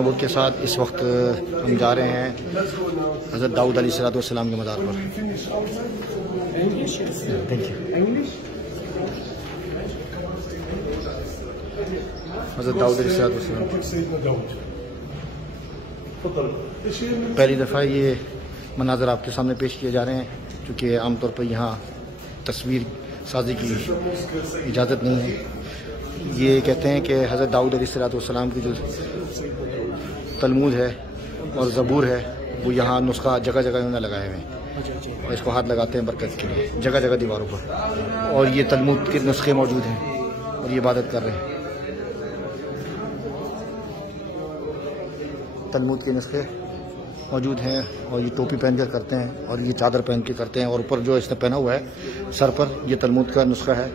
भाइयों के साथ इस वक्त हम जा रहे हैं हज़रत दाऊद अलैहिस्सलाम के मज़ार पर। Thank you. हज़रत दाऊद अलैहिस्सलाम पहली दफ़ा ये मनाज़र आपके सामने पेश किए जा रहे हैं, क्योंकि आमतौर पर यहाँ तस्वीर साजी की इजाज़त नहीं है। ये कहते हैं कि हज़रत दाऊद अलैहिस्सलाम की जो तलमूद है और ज़बूर है वो यहाँ नुस्खा जगह जगह उन्होंने लगाए हुए हैं और इसको हाथ लगाते हैं बरकत के लिए जगह जगह दीवारों पर, और ये तलमूद के नुस्खे मौजूद हैं और ये इबादत कर रहे हैं। तलमूद के नुस्खे मौजूद हैं और ये टोपी पहन कर करते हैं और ये चादर पहन के करते हैं, और ऊपर जो इसने पहना हुआ है सर पर ये तलमूद का नुस्खा है।